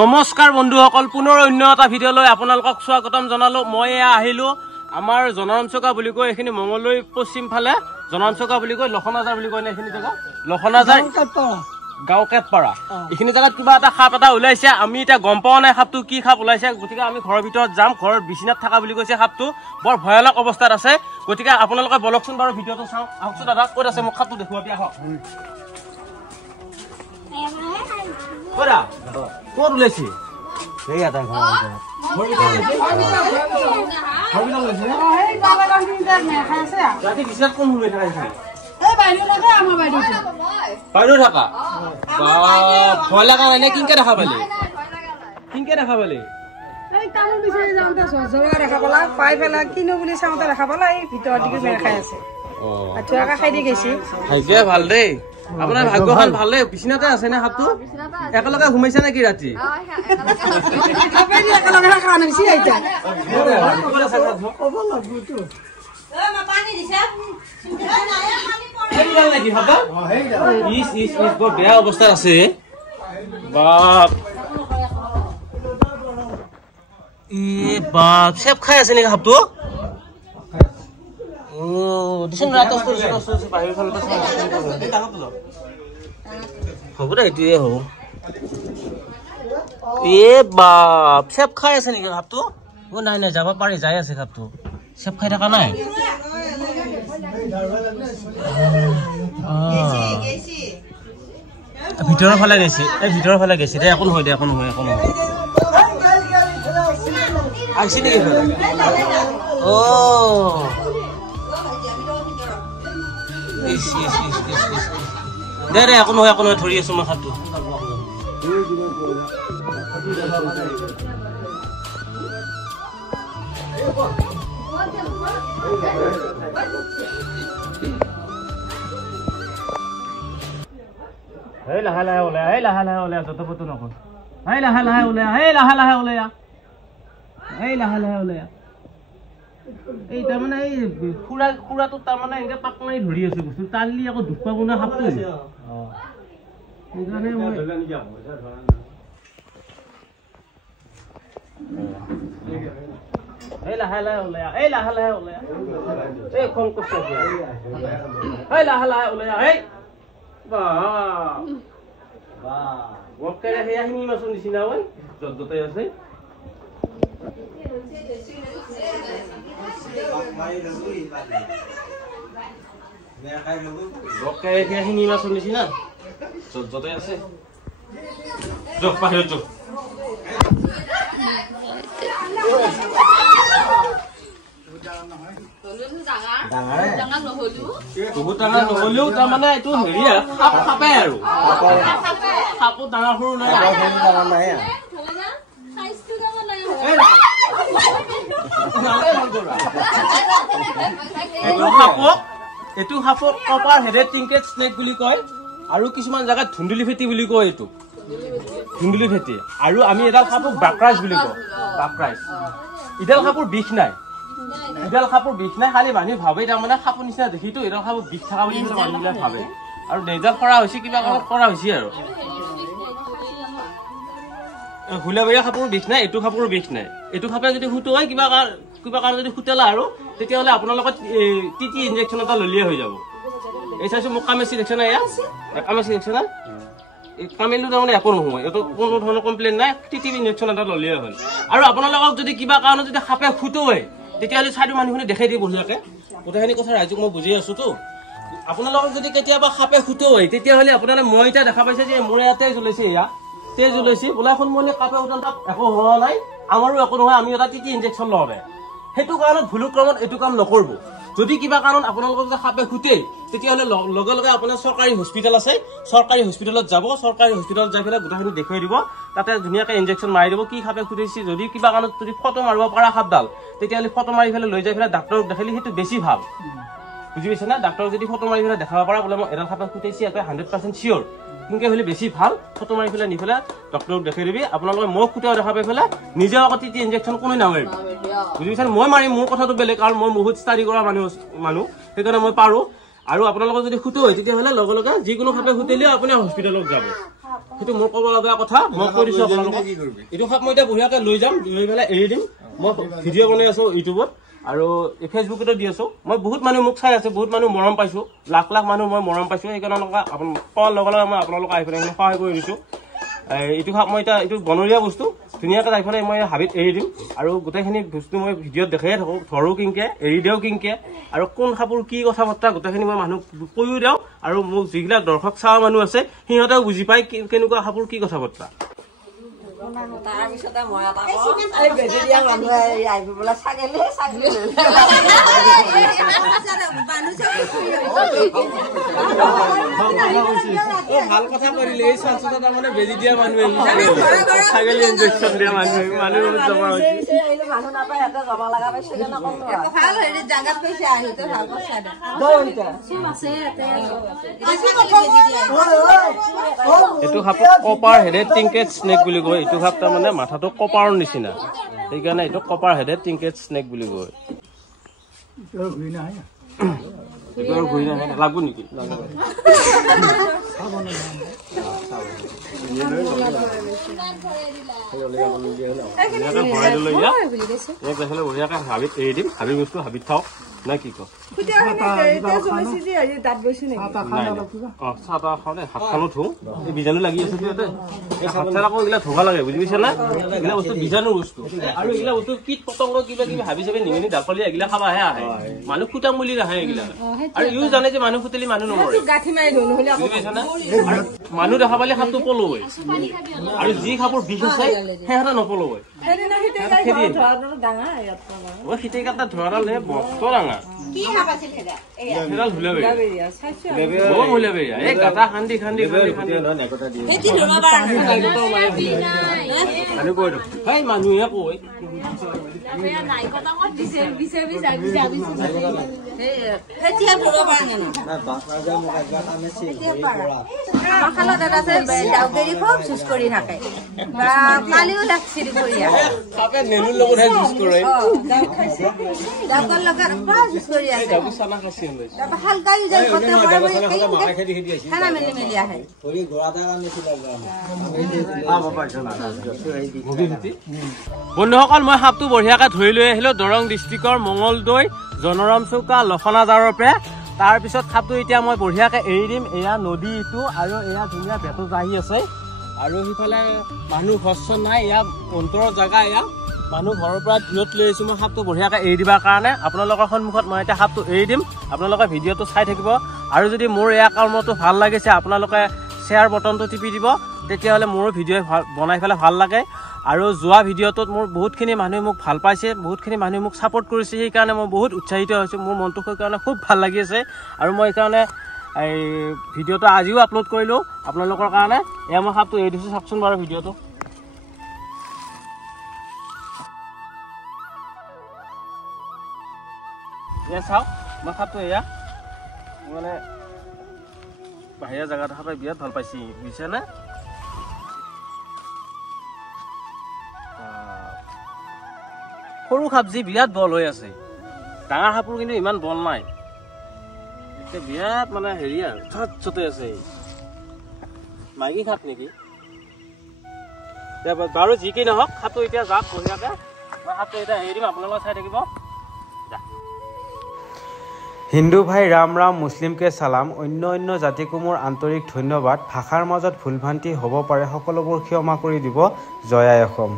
নমস্কাৰ বন্ধুসকল, পুনৰ অন্য এটা ভিডিঅ'লৈ আপোনালোকক স্বাগতম জনালো। মই আহিলো আমাৰ জনৰামচকা বুলি কয়, এইখিনি মঙলদৈ পশ্চিম ফালে জনৰামচকা বুলি কয়, লখনাজাৰ বুলি কয় না এইখিনি জেগা, লখনাজাৰ গাঁও কেটপাৰা। এইখিনি জেগাত কিবা এটা সাপ এটা ওলাইছে, আমি এতিয়া গম পোৱা নাই সাপটো কি সাপ ওলাইছে। গতিকে আমি ঘৰৰ ভিতৰত যাম, ঘৰৰ বিচনাত থকা বুলি কৈছে সাপটো, বৰ ভয়ানক অৱস্থাত আছে। গতিকে আপোনালোকে বলকচোন বাৰু ভিডিঅ'টো চাওঁ। আহকচোন দাদা, ক'ত আছে মোক সাপটো দেখুৱাবি, আহক। ক'ত ওলাইছে? বাইদেউ থাকা ভয় লগা নাই নে? কিনকে দেখা পালি? কিনকে দেখা পালি? দেখা পালা পাই পেলাই কিনো বুলি চাওঁতে দেখা পালা এই ভিতৰত দিকে মেৰ খাই আছে। খাই দি গৈছে। ভাগ্য ভাল দেই, আপোনাৰ ভাগ্যখন ভালে। বিচনাতে আছে নে সাপটো? একেলগে ঘুমাইছে নেকি ৰাতি? বেয়া অৱস্থাত আছে। বাপ বাপ, চেপ খাই আছে নেকি সাপটো? হ'ব দে, এইটোৱে হ'ব। বাপ, চেপ খাই আছে নেকি সাপটো? নাই নাই, যাব পাৰি, যাই আছে সাপটো। চেপ খাই থকা নাই? ভিতৰৰ ফালে গৈছে, এই ভিতৰৰ ফালে গৈছে দে। একো নহয় দে, একো নহয়, একো নহয়। আহিছে নেকি? দে দে, একো নহয়, একো নহয়, ধৰি আছো মই সাপটো। লাহে লাহে ওলাই, লাহে লাহে ওলাই, যত পতো নকৰো। লাহে লাহে ওলাই, লাহে লাহে ওলাই, লাহে লাহে ওলাই। এই তাৰমানে এই খুৰাটো তাৰমানে এনেকে পাক মাৰি ধৰি আছে বস্তু, টানলি আকৌ দুখ পাব না সাপটো। সেইকাৰণে মই লাহে লাহে ওলাই, লাহে লাহে ওলাই, এই খং কষ্ট লাহে লাহে ওলাই। সেয়া শিঙি মাছৰ নিচিনা হয়, য'ত য'তে আছে। শিঙি মাছৰ নিচিনা য'ত য'তে আছে। যোগ বাহিৰত যোগ। বহুত ডাঙৰ নহলেও তাৰমানে এইটো হেৰি সাপে আৰু সাপো ডাঙৰ সৰু নাই। এইটো সাপক কপাৰ হেডেড টিংকেট স্নেক বুলি কয়, আৰু কিছুমান জেগাত ধুন্দুলি ফেটি বুলি কয়। এইটো ধুন্দুলি ফেটি, আৰু আমি এডাল সাপক বাকৰাইজ বুলি কওঁ। বাকৰাইজ ইডাল সাপৰ বিষ নাই, ইডাল সাপৰ বিষ নাই, খালি মানুহে ভাবে তাৰমানে সাপৰ নিচিনা দেখিতো এডাল সাপৰ বিষ থকা বুলি মানুহবিলাক ভাবে, আৰু নেজাল কৰা হৈছে, কিবা কাৰণত কৰা হৈছে। আৰু হুলাবৰীয়া সাপৰ বিষ নাই, এইটো সাপৰ বিষ নাই। এইটো সাপে যদি সুতো হয়, কিবা কাৰণে যদি সুতেলা আৰু তেতিয়াহ'লে আপোনাৰ লগত টিটি ইনজেকশ্যন এটা ললিয়ে হৈ যাব। এই চাইছো মোক কামেচি দেখছে না, এয়া কামেচি দেখছে না, এই কামেলো তাৰমানে একো নহয়, এইটো কোনো ধৰণৰ কমপ্লেইন নাই, টিটি ইনজেকশ্যন এটা ললিয়ে হ'ল। আৰু আপোনালোকক যদি কিবা কাৰণত যদি সাপে খুটোৱে, তেতিয়াহ'লে চাৰিও মানুহখিনি দেখাই দিয়ে বঢ়িয়াকে। গোটেইখিনি কথা ৰাইজক মই বুজি আছোতো। আপোনালোকক যদি কেতিয়াবা সাপে খুটোৱে, তেতিয়াহ'লে আপোনালোকে, মই এতিয়া দেখা পাইছে যে মোৰ ইয়াতে জ্বলাইছে, এয়া তেজ ওলাইছে, ওলাইখন মই কাপে উঠাল, তাত একো হোৱা নাই, আমাৰো একো নহয়, আমি এটা টিটি ইনজেকশ্যন লওঁ। সেইটো কাৰণত ভুলক্ৰমত এইটো কাম নকৰিব। যদি কিবা কাৰণত আপোনালোকক যে সাপে খুটে, তেতিয়াহ'লে লগে লগে আপোনাৰ চৰকাৰী হস্পিটেল আছে, চৰকাৰী হস্পিটেলত যাব, চৰকাৰী হস্পিটেলত যাই পেলাই গোটেইখিনি দেখুৱাই দিব, তাতে ধুনীয়াকে ইনজেকশ্যন মাৰি দিব কি সাপে খুটিছে। যদি কিবা কাৰণত যদি ফটো মাৰিব পৰা সাপডাল, তেতিয়াহ'লে ফটো মাৰি পেলাই লৈ যাই পেলাই ডাক্তৰক দেখালে সেইটো বেছি ভাল। বুজি পাইছে না? ডাক্তৰক যদি ফটো মাৰি পেলাই দেখাব পাৰা, বোলে মই এডাল সাপে খুটিছে, 100% চিয়'ৰ, সেনেকে হলে বেছি ভাল। ফটো মাৰি পেলাই নি পেলাই ডক্টৰক দেখাই দিবি। আপোনালোকে মোক খুটাও দেখা পাই পেলাই নিজে আকৌ টিটি ইনজেকশ্যন কোনো নামাৰিব। বুজি পাইছে? মই মাৰিম, মোৰ কথাটো বেলেগ, কাৰণ মই বহুত ষ্টাডি কৰা মানুহ, সেইকাৰণে মই পাৰো। আৰু আপোনালোকৰ যদি খুটো হয় তেতিয়াহ'লে লগে লগে যিকোনো সাপে খুটিলেও আপুনি হস্পিটেলত যাব সেইটো মোৰ ক'ব লগা কথা মই কৈ দিছোঁ আপোনালোকক এইটো সাপ মই এতিয়া বঢ়িয়াকৈ লৈ যাম লৈ পেলাই এৰি দিম মই ভিডিঅ' বনাই আছোঁ ইউটিউবত আৰু ফেচবুকতো দি আছোঁ মই বহুত মানুহ মোক চাই আছে বহুত মানুহ মৰম পাইছোঁ লাখ লাখ মানুহ মই মৰম পাইছোঁ সেইকাৰণে কোৱাৰ লগে লগে মই আপোনালোকক আহি পেলাই সহায় কৰি দিছোঁ এইটো সাপ মই এতিয়া এইটো বনৰীয়া বস্তু ধুনীয়াকৈ যাই পেলাই মই হাবিত এৰি দিম আৰু গোটেইখিনি বস্তু মই ভিডিঅ'ত দেখাই থাকোঁ ধৰোঁ কিনকে এৰি দিওঁ কিনকে আৰু কোন সাপৰ কি কথা বতৰা গোটেইখিনি মই মানুহ কৈও দিওঁ আৰু মোক যিবিলাক দৰ্শক চাৱা মানুহ আছে সিহঁতেও বুজি পায় কেনেকুৱা সাপৰ কি কথা বতৰা তাৰপিছতে মই এটা এই বেজি দিয়া মানুহে আহিব বোলে ছাগলী ভাল কথা কৰিলে এই স্বাস্থ্যতা তাৰমানে বেজি দিয়া মানুহে ছাগলী ইনজেকশ্যন দিয়া মানুহ জমা হৈছে মানুহ নাপায় সিহঁতে যাব লগা পাইছে ভাল হেৰি জাগাত কৈছে আহিতে ভাল কৈছে এইটো সাপক কপাৰ হেডেড টিংকেট স্নেক বুলি কয় এইটো সাপ তাৰমানে মাথাটো কপাৰৰ নিচিনা সেইকাৰণে এইটো কপাৰ হেডেড টিংকেট স্নেক বুলি কয় ঘূৰি নাহে লাগব নেকি বঢ়িয়াকৈ হাবিত এৰি দিম হাবি বস্তু হাবিত খাওক না কি কয় চাহ তাহ খাওঁ দেই হাতখনো ধুওঁ এই বীজাণু লাগি আছে এই হাত চাত আকৌ এইবিলাক ধুব লাগে বুজি পাইছে না এইবিলাক বস্তু বীজাণু বস্তু আৰু এইবিলাক বস্তু কীট পতংগ কিবা কিবি হাবি চাবি নিগনি ডাকলি এইগিলা খাবাহে আহে মানুহ খুটাম বুলি নাহে এইগিলা আৰু ইও জানে যে মানুহ খুটিলে মানুহ নমৰে বুজি পাইছে না মানুহ দেখা পালে সাপটো পলবই আৰু যি সাপৰ বিষ আছে সিহঁতে নপলবই সিটেই কাটা ধৰাডাল হে বস্ত ডাঙৰ মানুহে কয় নেনুৰ লগতহে যুঁজ কৰে বন্ধুসকল মই সাপটো বঢ়িয়াকৈ ধৰি লৈ আহিলো দৰং ডিষ্ট্ৰিক্টৰ মঙলদৈ জনৰাম চৌকা লখনাজাৰৰ পৰা তাৰপিছত সাপটো এতিয়া মই বঢ়িয়াকৈ এৰি দিম এয়া নদী ইটো আৰু এয়া ধুনীয়া ভেটো জাহি আছে আৰু সিফালে মানুহ ঘৰ নাই এয়া অন্তৰৰ জেগা এয়া মানুহ ঘৰৰ পৰা দূৰত লৈ আহিছোঁ মই সাপটো বঢ়িয়াকৈ এৰি দিবৰ কাৰণে আপোনালোকৰ সন্মুখত মই এতিয়া সাপটো এৰি দিম আপোনালোকে ভিডিঅ'টো চাই থাকিব আৰু যদি মোৰ এয়া কৰ্মটো ভাল লাগিছে আপোনালোকে শ্বেয়াৰ বটনটো টিপি দিব তেতিয়াহ'লে মোৰো ভিডিঅ' বনাই পেলাই ভাল লাগে আৰু যোৱা ভিডিঅ'টোত মোৰ বহুতখিনি মানুহে মোক ভাল পাইছে বহুতখিনি মানুহে মোক ছাপোৰ্ট কৰিছে সেইকাৰণে মই বহুত উৎসাহিত হৈছোঁ মোৰ মনটো সেইকাৰণে খুব ভাল লাগি আছে আৰু মই সেইকাৰণে এই ভিডিঅ'টো আজিও আপলোড কৰিলোঁ আপোনালোকৰ কাৰণে এয়া মই সাপটো এৰি দিছোঁ চাওকচোন বাৰু ভিডিঅ'টো এয়া চাওক মই সাপটো এয়া মানে বাহিৰা জেগা দেখা পাই বিৰাট ভাল পাইছে বুজিছেনে সৰু সাপ যি বিৰাট বল হৈ আছে ডাঙৰ সাপৰ কিন্তু ইমান বল নাই বিৰাট মানে হেৰি আৰু চতে আছে মাইকী সাপ নেকি বাৰু যি কি নহওক সাপটো এতিয়া যাওক বঢ়িয়াকৈ মই সাপটো এতিয়া হেৰি দিম আপোনালোকে চাই থাকিব হিন্দু ভাই ৰাম ৰাম মুছলিমকে চালাম অন্য জাতিকো মোৰ আন্তৰিক ধন্যবাদ ভাষাৰ মাজত ভুল ভ্ৰান্তি হ'ব পাৰে সকলোবোৰ ক্ষমা কৰি দিব জয় আই অসম।